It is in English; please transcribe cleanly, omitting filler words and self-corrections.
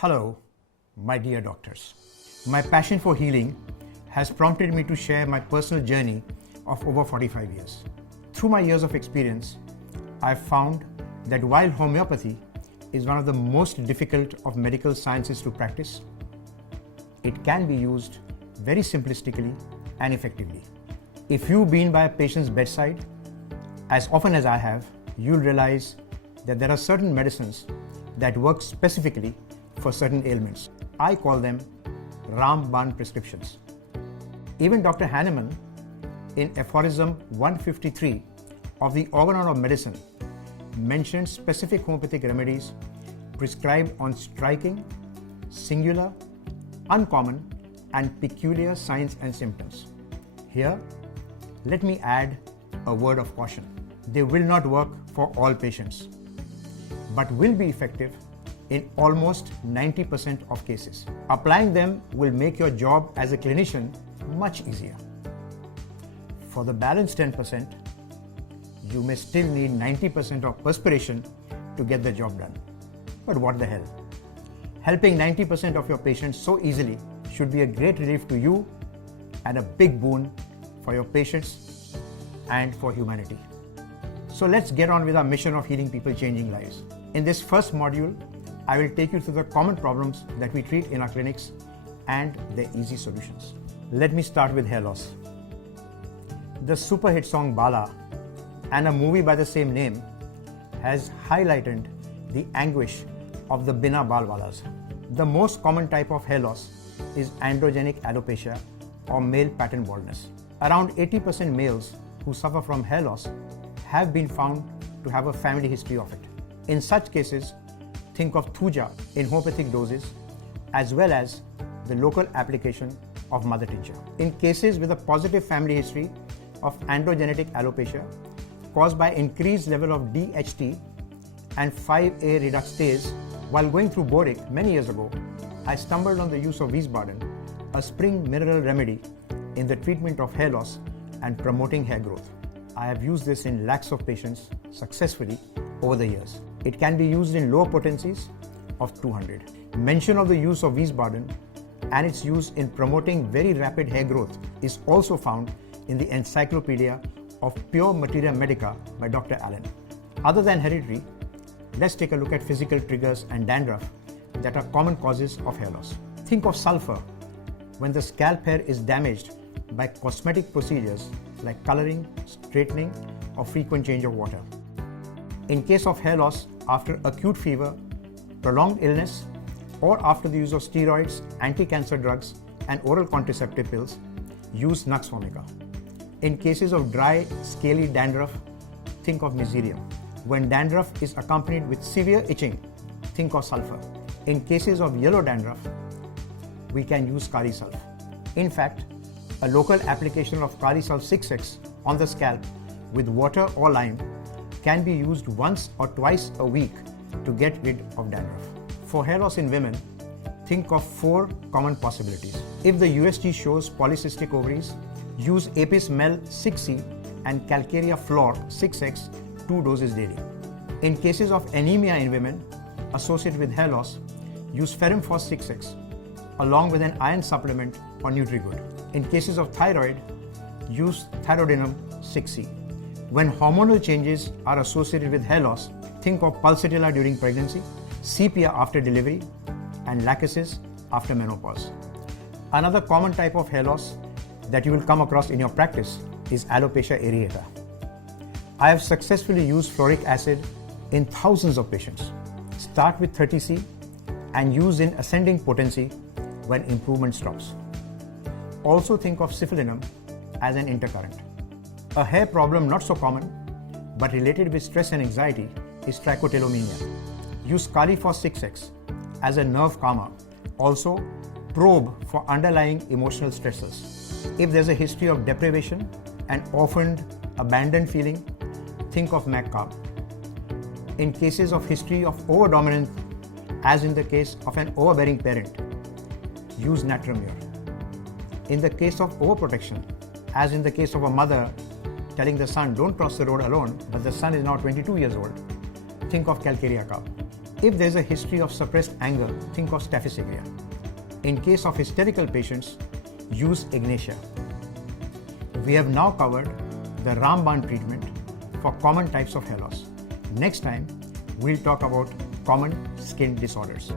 Hello, my dear doctors. My passion for healing has prompted me to share my personal journey of over 45 years. Through my years of experience, I've found that while homeopathy is one of the most difficult of medical sciences to practice, it can be used very simplistically and effectively. If you've been by a patient's bedside, as often as I have, you'll realize that there are certain medicines that work specifically for certain ailments. I call them Baan prescriptions. Even Dr. Hahnemann, in aphorism 153 of the Organon of Medicine, mentioned specific homeopathic remedies prescribed on striking, singular, uncommon, and peculiar signs and symptoms. Here, let me add a word of caution. They will not work for all patients, but will be effective in almost 90% of cases. Applying them will make your job as a clinician much easier. For the balance 10%, you may still need 90% of perspiration to get the job done. But what the hell? Helping 90% of your patients so easily should be a great relief to you and a big boon for your patients and for humanity. So let's get on with our mission of healing people, changing lives. In this first module, I will take you through the common problems that we treat in our clinics and their easy solutions. Let me start with hair loss. The super hit song Bala and a movie by the same name has highlighted the anguish of the Bina Balwalas. The most common type of hair loss is androgenic alopecia or male pattern baldness. Around 80% males who suffer from hair loss have been found to have a family history of it. In such cases, think of thuja in homeopathic doses as well as the local application of mother tincture. In cases with a positive family history of androgenetic alopecia caused by increased level of DHT and 5A reductase, while going through boric many years ago, I stumbled on the use of Baan, a spring mineral remedy in the treatment of hair loss and promoting hair growth. I have used this in lakhs of patients successfully over the years. It can be used in lower potencies of 200. Mention of the use of Baan and its use in promoting very rapid hair growth is also found in the Encyclopedia of Pure Materia Medica by Dr. Allen. Other than hereditary, let's take a look at physical triggers and dandruff that are common causes of hair loss. Think of sulfur when the scalp hair is damaged by cosmetic procedures like coloring, straightening, or frequent change of water. In case of hair loss after acute fever, prolonged illness, or after the use of steroids, anti-cancer drugs, and oral contraceptive pills, use Nux vomica. In cases of dry, scaly dandruff, think of Mesothelium. When dandruff is accompanied with severe itching, think of sulfur. In cases of yellow dandruff, we can use Kali Sulph. In fact, a local application of Kali Sulph 6x on the scalp with water or lime can be used once or twice a week to get rid of dandruff. For hair loss in women, think of 4 common possibilities. If the USG shows polycystic ovaries, use Apis mel 6C and Calcarea flor 6x 2 doses daily. In cases of anemia in women associated with hair loss, use Ferrum Phos 6x along with an iron supplement or NutriGood. In cases of thyroid, use Thyroidinum 6C. When hormonal changes are associated with hair loss, think of pulsatilla during pregnancy, sepia after delivery, and lachesis after menopause. Another common type of hair loss that you will come across in your practice is alopecia areata. I have successfully used fluoric acid in thousands of patients. Start with 30C and use in ascending potency when improvement stops. Also think of syphilinum as an intercurrent. A hair problem not so common but related with stress and anxiety is trichotillomania. Use Kali Phos 6x as a nerve calmer. Also, probe for underlying emotional stressors. If there's a history of deprivation and orphaned, abandoned feeling, think of MAC-Carb. In cases of history of overdominance, as in the case of an overbearing parent, use Natramur. In the case of overprotection, as in the case of a mother telling the son don't cross the road alone, but the son is now 22 years old, think of Calcarea carb. If there's a history of suppressed anger, think of staphysagria. In case of hysterical patients, use Ignatia. We have now covered the Baan treatment for common types of hair loss. Next time, we'll talk about common skin disorders.